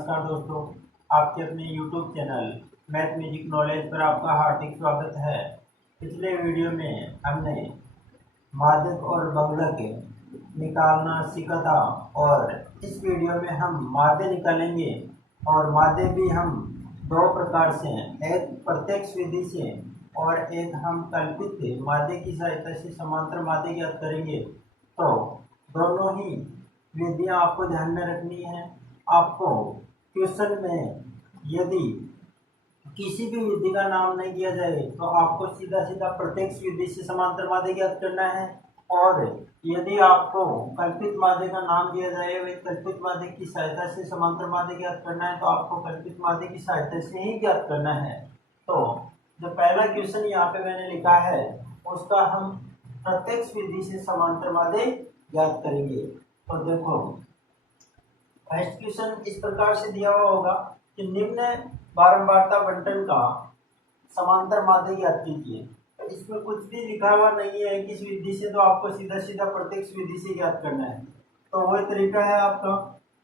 नमस्कार दोस्तों, आपके अपने YouTube channel math music knowledge पर आपका हार्दिक स्वागत है। पिछले वीडियो में हमने माध्यक और बहुलक निकालना सीखा था और इस वीडियो में हम माध्य निकालेंगे और माध्य भी हम दो प्रकार से हैं, एक प्रत्यक्ष विधि से और एक हम कल्पित माध्य की सहायता से समांतर माध्य ज्ञात करेंगे। तो दोनों ही विधियां आपको ध्यान में रखनी है। आपको क्वेश्चन में यदि किसी भी विधि का नाम नहीं दिया जाए तो आपको सीधा सीधा प्रत्यक्ष विधि से समांतर माध्य ज्ञात करना है, और यदि आपको कल्पित माध्य का नाम दिया जाए वे कल्पित माध्य की सहायता से समांतर माध्य ज्ञात करना है तो आपको कल्पित माध्य की सहायता से ही ज्ञात करना है। तो जो पहला क्वेश्चन यहाँ पे मैंने लिखा है उसका हम प्रत्यक्ष विधि से समांतर माध्य ज्ञात करेंगे। तो देखो फर्स्ट क्वेश्चन इस प्रकार से दिया हुआ होगा कि निम्न बारंबारता बंटन का समांतर माध्य ज्ञात कीजिए। तो इसमें कुछ भी लिखा हुआ नहीं है किस विधि से, तो आपको सीधा सीधा प्रत्यक्ष विधि से ज्ञात करना है। तो वह तरीका है आपका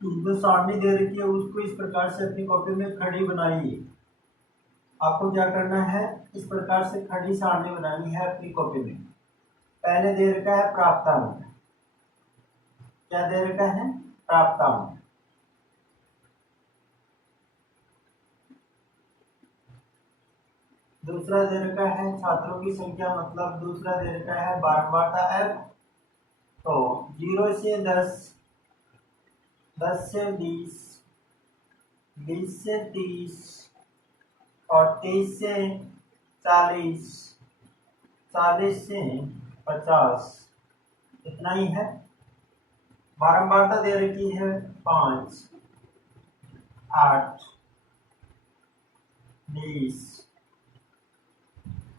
जो सारणी दे रखी है उसको इस प्रकार से अपनी कॉपी में खड़ी बनाइए। आपको क्या करना है, इस प्रकार से खड़ी सारणी बनानी है अपनी कॉपी में। पहले दे रखा है प्राप्तांक, क्या दे रखा है, प्राप्तांक। दूसरा दे रखा है छात्रों की संख्या, मतलब दूसरा दे रखा है बारंबारता f। तो 0 से 10, 10 से 20, 20 से 30 और 30 से 40, 40 से 50, इतना ही है। बारंबारता दे रखी है 5, 8, 20,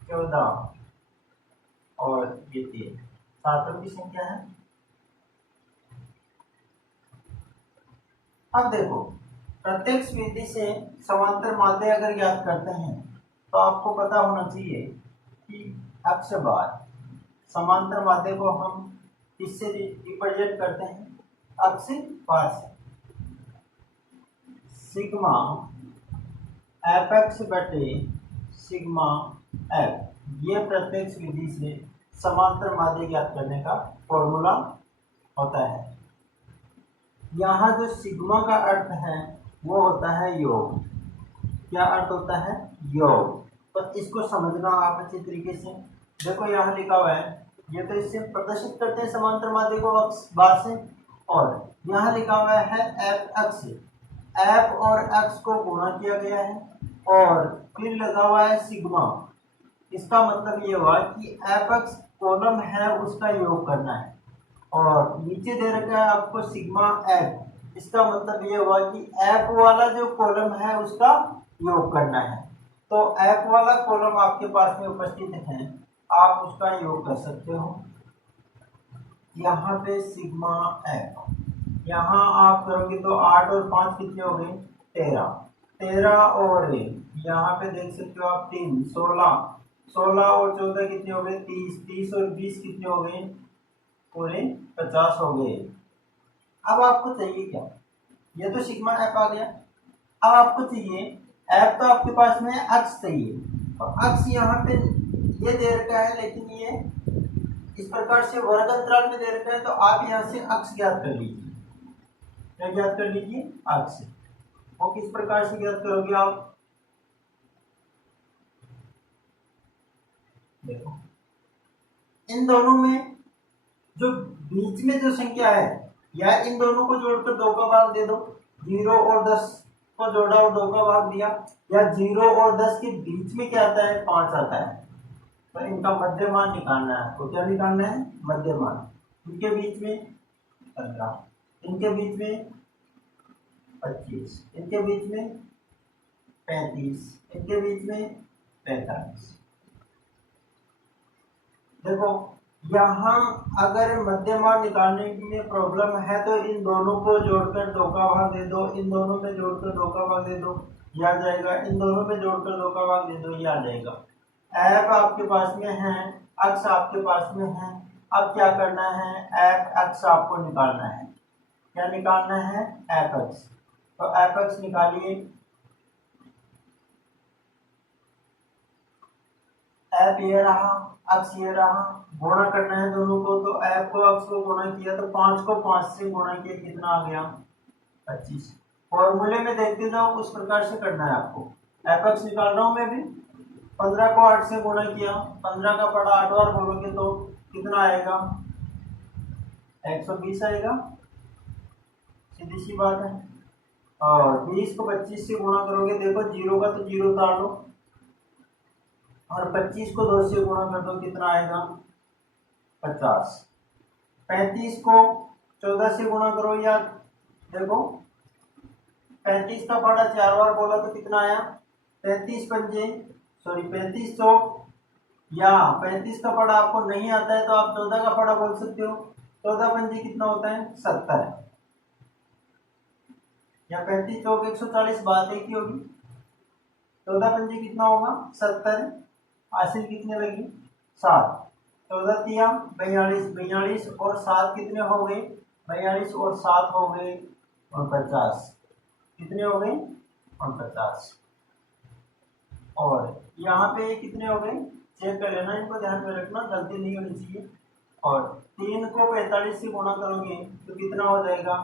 14 और ये 3 छात्रों की संख्या है। अब देखो प्रत्यक्ष विधि से समांतर माध्य अगर ज्ञात करते हैं तो आपको पता होना चाहिए कि अक्ष बार समांतर माध्य को हम किससे रिप्रेजेंट करते हैं, अक्ष बार से। सिग्मा एफ एक्स बटे सिग्मा एफ, ये प्रत्यक्ष विधि से समांतर माध्य ज्ञात करने का फॉर्मूला होता है। यहाँ जो सिग्मा का अर्थ है वो होता है योग। क्या अर्थ होता है, योग। तो इसको समझना आप अच्छे तरीके से। देखो यहाँ लिखा हुआ है, ये तो इससे प्रदर्शित करते हैं समांतर माध्य को अक्ष बार से, और यहाँ लिखा हुआ है एफ अक्ष, एफ और एक्स को गुणा किया गया है और फिर लगा हुआ है सिग्मा। इसका मतलब ये हुआ कि एफ एक्स कॉलम है उसका योग करना है, और नीचे दे रखा है आपको सिग्मा एफ। इसका मतलब ये हुआ कि एफ वाला जो कॉलम है उसका योग करना है। तो एफ वाला कॉलम आपके पास में उपस्थित है, आप उसका योग कर सकते हो। यहाँ पे सिग्मा एफ, यहाँ आप करोगे तो 8 और 5 कितने हो गए, 13, 13 और यहाँ पे देख सकते हो आप 3, 16, 16 और 14 कितने हो गए, 30, 30 और 20 कितने हो गए, पूरे 50 हो गए। अब आपको चाहिए क्या, ये तो सिग्मा एफ आ गया। अब आपको चाहिए एफ, तो आपके पास में अक्ष चाहिए, और अक्ष यहाँ पे ये दे रखा है, लेकिन ये इस प्रकार से वर्ग अंतराल में दे रखा है। तो आप यहाँ से अक्ष ज्ञात कर लीजिए। क्या ज्ञात कर लीजिए, अक्ष। वो किस प्रकार से ज्ञात करोगे आप, देखो इन दोनों में जो बीच में जो संख्या है, या इन दोनों को जोड़कर 2 का भाग दे दो। 0 और 10 को जोड़ा और 2 का भाग दिया, या 0 और 10 के बीच में क्या आता है, 5 आता है। तो इनका मध्यमान निकालना है आपको। क्या निकालना है, मध्यमान। इनके बीच में 15, इनके बीच में 25, इनके बीच में 35, इनके बीच में 45। देखो यहाँ अगर मध्यमान निकालने में प्रॉब्लम है तो इन दोनों को जोड़कर 2 का भाग दे दो, इन दोनों में जोड़कर 2 का भाग दे दो, ये आ जाएगा। इन दोनों में जोड़कर 2 का भाग दे दो, ये आ जाएगा। एफ आपके पास में है, अक्ष आपके पास में है। अब क्या करना है, एफ अक्ष आपको निकालना है। क्या निकालना है, एफ अक्ष। तो एफ एक्स निकालिए, एफ ये रहा, अक्स ये रहा, गुणा करना है दोनों को, तो एफ को अक्स को गुणा किया तो 5 को 5 से गुणा किया, कितना आ गया 25। फॉर्मूले में देखते जाओ, उस प्रकार से करना है आपको। एफ एक्स निकाल रहा हूं मैं भी, 15 को 8 से गुणा किया, 15 का पड़ा 8 बार बोलोगे तो कितना आएगा 120 आएगा, सीधी सी बात है। और 20 को 25 से गुणा करोगे, देखो जीरो का तो जीरो उतार लो, और 25 को 2 से गुणा कर दो, कितना आएगा 50। 35 को 14 से गुणा करो, या देखो 35 का पड़ा 4 बार बोला तो कितना आया 35 चौक, या 35 का पड़ा आपको नहीं आता है तो आप 14 का पड़ा बोल सकते हो। 14 पंजे कितना होता है 70, या 35 चौक 140, बात एक ही होगी। 14 पंजे कितना होगा 70, हासिल कितने लगी 7, 14 तिया 42, 42 और 7 कितने हो गए 42 और 7 हो गए 49, कितने हो गए 49। और यहाँ पे कितने हो गए चेक कर लेना, इनको ध्यान में रखना, गलती नहीं होनी चाहिए। और 3 को 45 से गुणा करोगे तो कितना हो जाएगा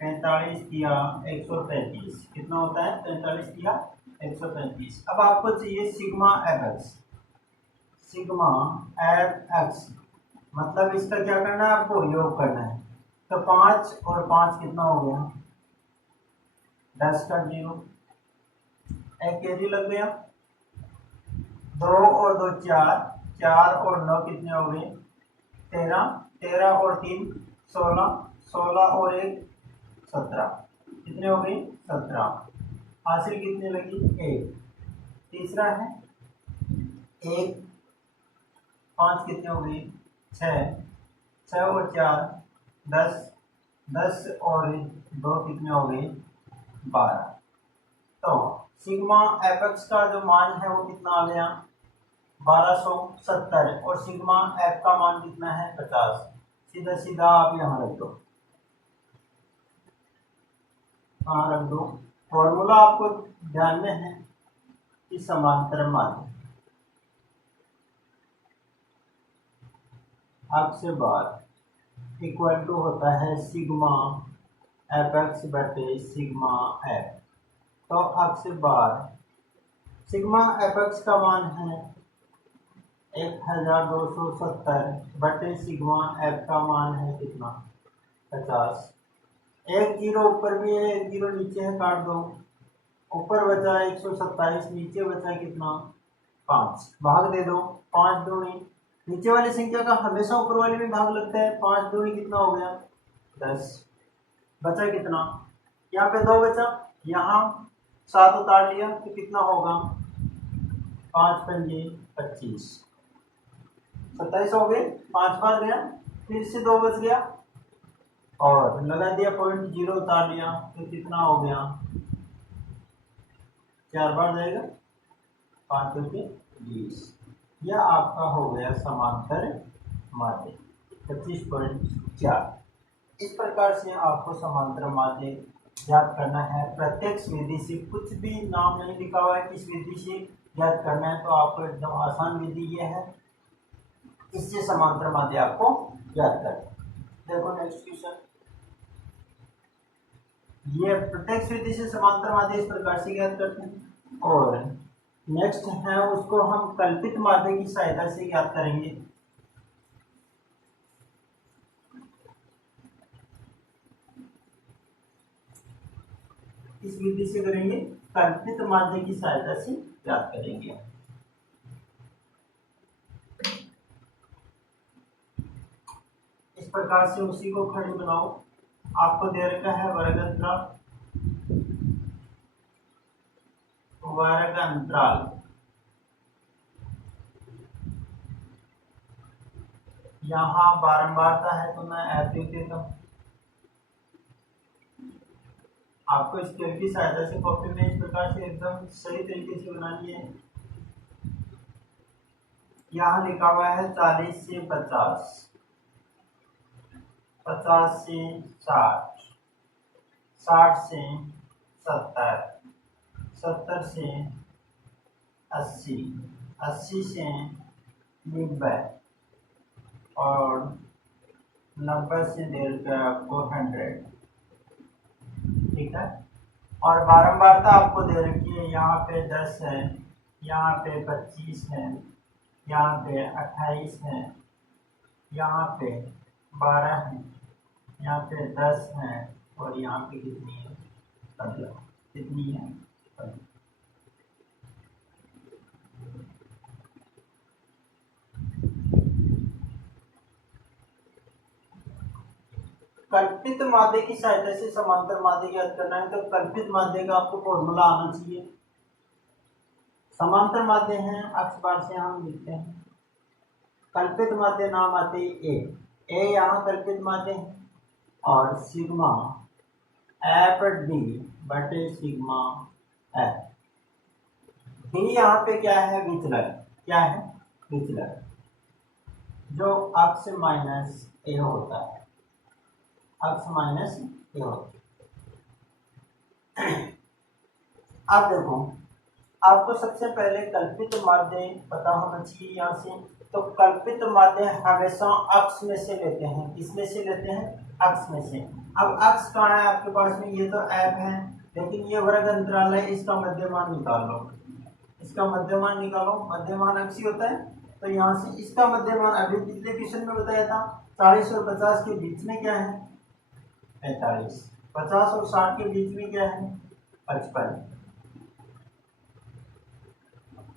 45 दिया 135, कितना होता है 45 दिया 135। अब आपको चाहिए sigma F x, sigma F x मतलब इसका क्या करना है आपको योग करना है। तो 5 और 5 कितना हो गया 10 का 0, एक केजी लग गया। 2 और 2 4, 4 और 9 कितने हो गए 13, 13 और 3 16, 16 और 1 17, कितने हो गए 17। हासिल कितने लगी 1। तीसरा है 1 5 कितने हो गए 6, 6 और 4 10, 10 और 2 कितने हो गए 12। तो सिग्मा एफ एक्स का जो मान है वो कितना आ गया 1270, और सिग्मा एफ का मान कितना है 50। सीधा सीधा आप यहाँ रख दो, हाँ रख दो। फॉर्मूला आपको ध्यान में है कि समांतर माध्य अक्ष से बार इक्वल टू होता है सिग्मा एफ एक्स बटे सिग्मा एफ। तो अक्ष से बार सिग्मा एफ एक्स का मान है 1270 बटे सिग्मा एफ का मान है कितना 50। एक जीरो ऊपर भी है, एक जीरो नीचे है, काट दो। ऊपर बचा 127, नीचे बचा कितना 5, भाग दे दो। 5 दूनी, नीचे वाली संख्या का हमेशा ऊपर वाले में भाग लगता है। 5 दूनी कितना हो गया 10, बचा कितना यहाँ पे 2 बचा, यहाँ 7 उतार लिया तो कितना होगा 5 पंजे 25, 27 हो गए। 5 बार गया, फिर से 2 बच गया और लगा दिया पॉइंट, 0 उतार लिया तो कितना हो गया 4 बार जाएगा 5 के 20। यह आपका हो गया समांतर माध्य 25.4। इस प्रकार से आपको समांतर माध्य ज्ञात करना है प्रत्यक्ष विधि से। कुछ भी नाम नहीं लिखा हुआ है किस विधि से ज्ञात करना है, तो आपको एकदम आसान विधि यह है, इससे समांतर माध्य आपको ज्ञात करना है। देखो नेक्स्ट क्वेश्चन, ये प्रत्यक्ष विधि से समांतर माध्य इस प्रकार से ज्ञात करते हैं। और नेक्स्ट है उसको हम कल्पित माध्य की सहायता से ज्ञात करेंगे। इस विधि से करेंगे, कल्पित माध्य की सहायता से ज्ञात करेंगे। इस प्रकार से उसी को खड़ी बनाओ। आपको दे रखा है वर्ग अंतराल, यहाँ बारंबारता है तो मैं एफ लिख देता हूँ। आपको स्केल की सहायता से कॉपी में इस प्रकार से एकदम सही तरीके से बनानी है। यहाँ लिखा हुआ है 40 से 50, 50 से 60, 60 से 70, 70 से 80, 80 से 90 और 90 से दे रखा है आपको 100। ठीक है। और बारंबारता आपको दे रखी है, यहाँ पे 10 है, यहाँ पे 25 है, यहाँ पे 28 है, यहाँ पे 12 है, यहाँ पे 10 है और यहाँ पे कितनी है? 15। कितनी है? 15। कल्पित माध्य की सहायता से समांतर माध्य ज्ञात करना है, तो कल्पित माध्य का आपको फॉर्मूला आना चाहिए। समांतर माध्य है, अक्ष बार से हम लिखते हैं। कल्पित माध्य नाम आते ए यहाँ कल्पित माध्य है और सिग्मा एफ डी बटे सिग्मा एफ। डी यहाँ पे क्या है? विचलन। क्या है? विचलन, जो अक्ष माइनस ए होता है, अक्ष माइनस ए होता है। अब देखो, आपको सबसे पहले कल्पित माध्य पता होना चाहिए यहाँ से। तो कल्पित माध्य हमेशा अक्ष में से लेते हैं। किसमें से लेते हैं? अक्ष में से। अब अक्ष कहाँ है आपके पास में? ये तो एफ है, लेकिन ये वर्ग अंतराल है, इसका मध्यमान निकाल लो। इसका मध्यमान निकालो, मध्यमान अक्ष ही होता है। तो यहाँ से इसका मध्यमान अभी पिछले क्वेश्चन में बताया था, 40 और 50 के बीच में क्या है? 45। 50 और 60 के बीच में क्या है? 55।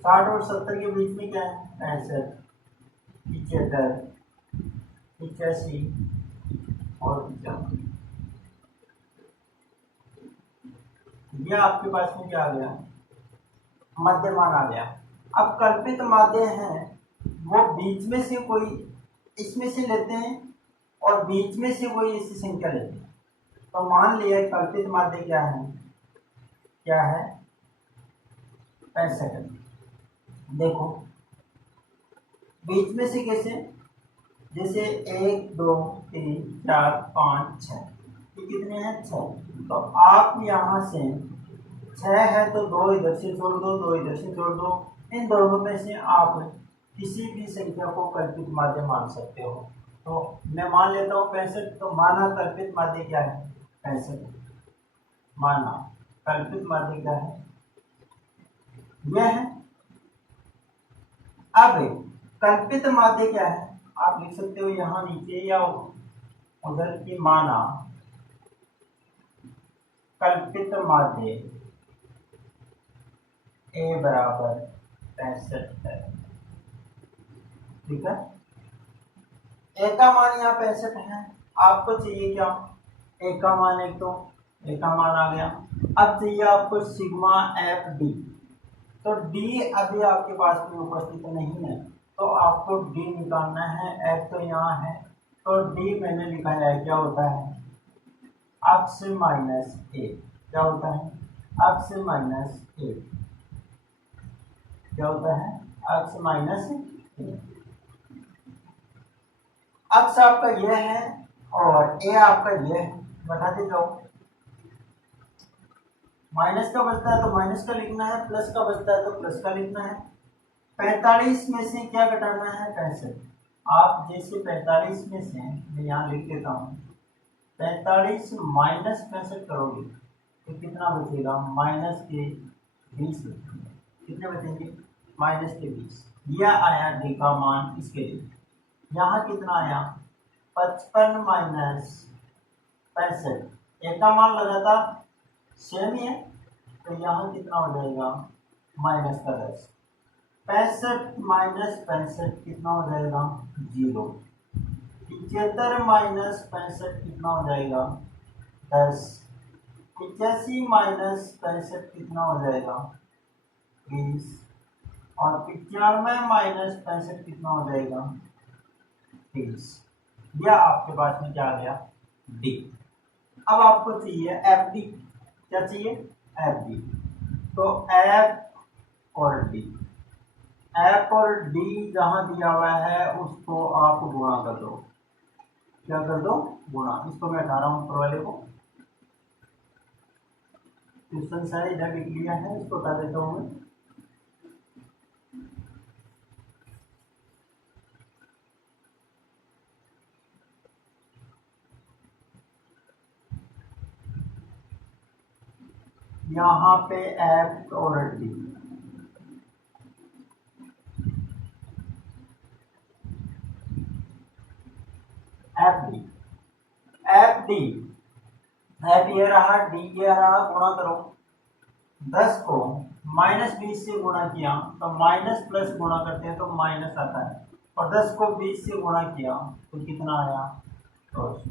60 और 70 के बीच में क्या है? 65, 75, 85 और 95। ये आपके पास में क्या आ गया? मध्यमान आ गया। अब कल्पित माध्य है, वो बीच में से कोई इसमें से लेते हैं और बीच में से कोई ऐसी संख्या लेते हैं। तो मान लिया कल्पित माध्य क्या है? क्या है? 65। देखो बीच में से कैसे? जैसे 1 2 3 4 5 6, ये कितने हैं? 6। तो आप यहाँ से 6 है तो 2 इधर से छोड़ दो, 2 इधर से छोड़ दो। इन दोनों में से आप किसी भी संख्या को कल्पित माध्य मान सकते हो। तो मैं मान लेता हूँ 65। तो माना कल्पित माध्य क्या है? 65। माना कल्पित माध्य क्या है? यह है। अब कल्पित माध्य क्या है? आप लिख सकते हो यहाँ नीचे या उधर की। माना कल्पित माध्य ए बराबर 65 है। ठीक है। ए का मान यहाँ 65 है। आपको चाहिए क्या? ए का मान, एक तो ए का मान आ गया। अब चाहिए आपको सिग्मा एफ डी। तो डी अभी आपके पास में उपस्थित नहीं है, तो आपको डी निकालना है। एफ तो यहाँ है, तो डी मैंने लिखा है, क्या होता है? अक्ष माइनस ए। क्या होता है? अक्ष माइनस ए। क्या होता है? अक्ष माइनस ए। अक्ष आपका यह है और ए आपका यह है। बताते जाओ। माइनस का बचता है तो माइनस का लिखना है, प्लस का बचता है तो प्लस का लिखना है। 45 में से क्या घटाना है? 65। आप जैसे 45 में से, मैं यहाँ लिख देता हूँ, 45 माइनस 65 करोगे तो कितना बचेगा? माइनस के 20 बचेंगे। कितने बचेंगे? माइनस के 20। यह आया डी का मान इसके लिए। यहाँ कितना आया? 55 माइनस 65। एक का मान लगातार सेम ही है, तो यहाँ कितना हो जाएगा? माइनस का 10। 65 माइनस 65 कितना हो जाएगा? 0। 75 माइनस 65 कितना हो जाएगा? 10। 85 माइनस 65 कितना हो जाएगा? 20। और 95 माइनस 65 कितना हो जाएगा? 30। यह आपके पास में क्या आ गया? डी। अब आपको चाहिए एफ डी। क्या चाहिए? F D. तो एफ और डी, एफ और डी जहां दिया हुआ है उसको आप गुणा कर दो। क्या कर दो? गुणा। इसको मैं हटा रहा हूं ऊपर वाले को। क्वेश्चन सारे इधर लिख लिया है, इसको कर देता हूँ मैं। यहाँ पे एफ और D, F D, F D, F ये रहा, डी ये रहा, गुणा करो। 10 को -20 से गुणा किया तो माइनस प्लस गुणा करते हैं तो माइनस आता है, और 10 को 20 से गुणा किया तो कितना आया, 200।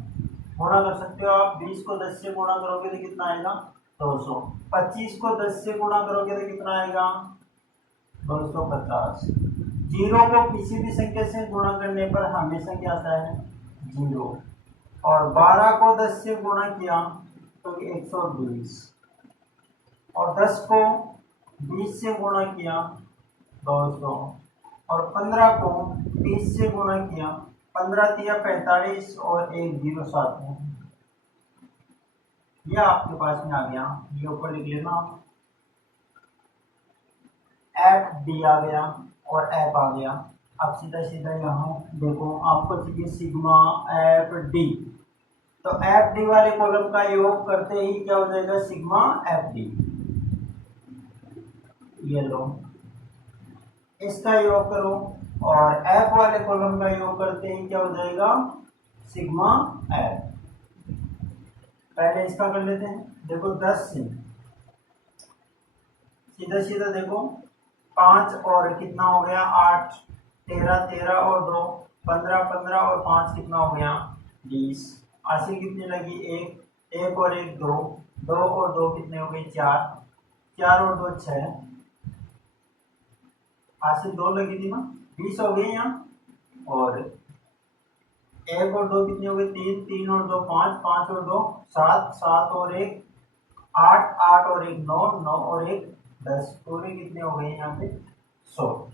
गुणा कर सकते हो आप, 20 को 10 से गुणा करोगे तो कितना आएगा, 200। 25 को 10 से गुणा करोगे तो कितना आएगा, 250। जीरो को किसी भी संख्या से गुणा करने पर हमेशा क्या आता है, जीरो। और 12 को 10 से गुणा किया तो 120, और 10 को 20 से गुणा किया 200, और 15 को 30 से गुणा किया, 15 तिया 45 और एक जीरो साथ में, यह आपके पास में आ गया। ये ऊपर लिख लेना आप, एफ डी आ गया और एफ आ गया। अब सीधा सीधा यहाँ देखो, आपको चाहिए सिग्मा एफ डी, तो एफ डी वाले कॉलम का योग करते ही क्या हो जाएगा, सिग्मा एफ डी। ये लो, इसका योग करो, और एफ वाले कॉलम का योग करते ही क्या हो जाएगा, सिग्मा एफ। पहले इसका कर लेते हैं। देखो 10 से सीधा सीधा देखो, 5 और कितना हो गया, 8, 13, 13 और 2 15, 15 और 5 कितना हो गया, 20। हासिल कितनी लगी, 1, 1 और 1 2, 2 और 2 कितने हो गए, 4, 4 और 2 6, हासिल 2 लगी थी ना, 20 हो गई यहाँ। और 1 और 2 कितने हो गए, 3, 3 और 2 5, 5 और 2 7, 7 और 1 8, 8 और 1 9, 9 और 1 10, पूरे कितने हो गए यहाँ पे, 100।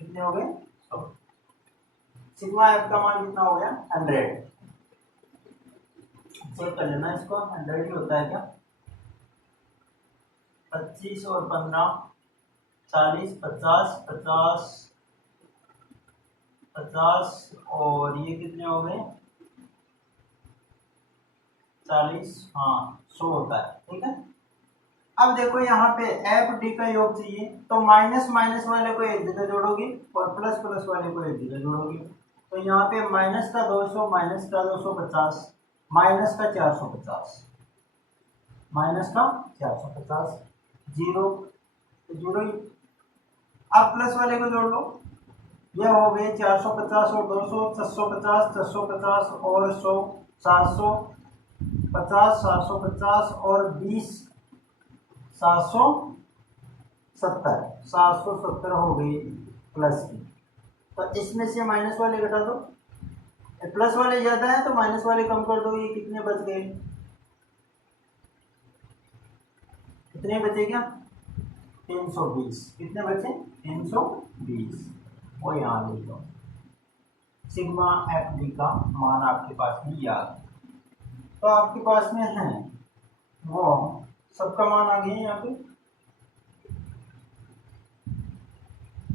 कितने हो गए, 100। सिग्मा एफ का मान कितना हो गया, 100। चेक कर लेना इसको, 100 ही होता है क्या। 25 और 15 40, 50, 50, 50 और ये कितने हो गए, 40, हाँ 100 होता है, ठीक है। अब देखो यहाँ पे एफ डी का योग चाहिए, तो माइनस माइनस वाले को एक जगह जोड़ोगे और प्लस प्लस वाले को एक जगह जोड़ोगे। तो यहाँ पे माइनस का 200, माइनस का 250, माइनस का 450, माइनस का 450, जीरो, जीरो ही। अब प्लस वाले को जोड़ लो, यह हो गए 450 और 200, 650, 650 और 100, 750, 750 और 20, 770, 770 हो गई प्लस की। तो इसमें से माइनस वाले घटा दो, प्लस वाले ज्यादा है तो माइनस वाले कम कर दो। ये कितने बच गए, कितने बचे क्या, 320। कितने बचे, 320। वो यहाँ लिख दो, सिग्मा एफ डी का मान आपके पास में याद, तो आपके पास में है वो सबका मान आ गया यहाँ पे।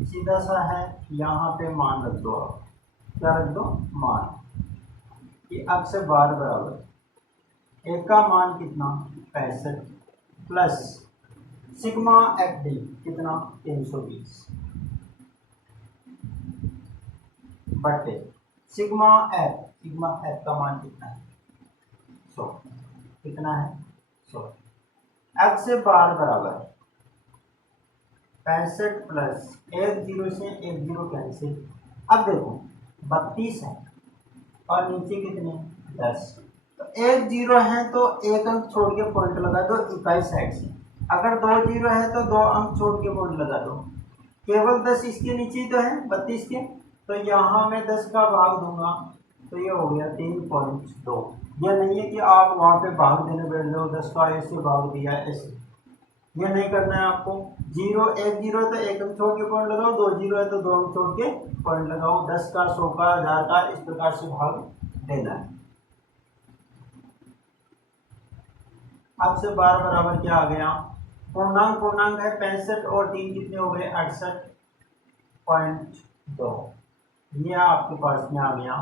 सीधा सा है, यहाँ पे मान रख दो आप, क्या रख दो, मान। ये अब से बार बराबर एक का मान कितना, 65 प्लस सिग्मा एफ डी कितना, 320 बटे सिग्मा एफ का मान कितना है, 100। कितना है, 100। अब से बार बराबर 65 प्लस एक जीरो से एक जीरो कैंसिल। अब देखो 32 है और नीचे कितने, 10, तो एक जीरो है तो एक अंक छोड़ के पॉइंट लगा दो इकाई साइड से। अगर 2 जीरो है तो 2 अंक छोड़ के पॉइंट लगा दो। केवल 10 इसके नीचे तो है 32 के, तो यहाँ मैं 10 का भाग दूंगा तो ये हो गया 3.2। यह नहीं है कि आप वहाँ पे भाग देने बैठ जाओ, 10 का ऐसे भाग दिया ऐसे, ये नहीं करना है आपको। जीरो, एक जीरो है तो एक अंक छोड़ के पॉइंट लगाओ, 2 जीरो है तो 2 अंक छोड़ के पॉइंट लगाओ। 10 का, 100 का, 1000 का, इस प्रकार से भाग देना है। आपसे बार बराबर क्या आ गया, पूर्णांक पूर्णांक है 65 और 3 कितने हो गए 68.2। ये आपके पास में आ गया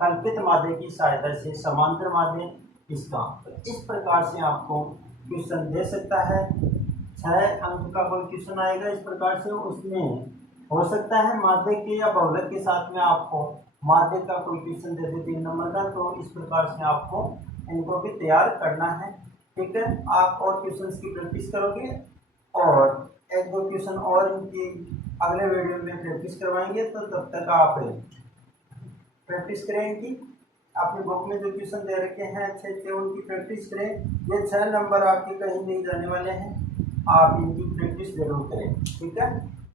कल्पित माध्य की सहायता से समांतर माध्य इसका। तो इस प्रकार से आपको क्वेश्चन दे सकता है, 6 अंक का कोई क्वेश्चन आएगा इस प्रकार से, उसमें हो सकता है माध्य के या बहुलक के साथ में आपको माध्य का कोई क्वेश्चन दे दे 3 नंबर का। तो इस प्रकार से आपको इनको भी तैयार करना है, ठीक है। आप और क्वेश्चंस की प्रैक्टिस करोगे और 1-2 क्वेश्चन और इनकी अगले वीडियो में प्रैक्टिस करवाएंगे। तो तब तक आप प्रैक्टिस करें इनकी, अपनी बुक में जो क्वेश्चन दे रखे हैं अच्छे अच्छे उनकी प्रैक्टिस करें। ये 6 नंबर आपके कहीं नहीं जाने वाले हैं, आप इनकी प्रैक्टिस जरूर करें, ठीक है।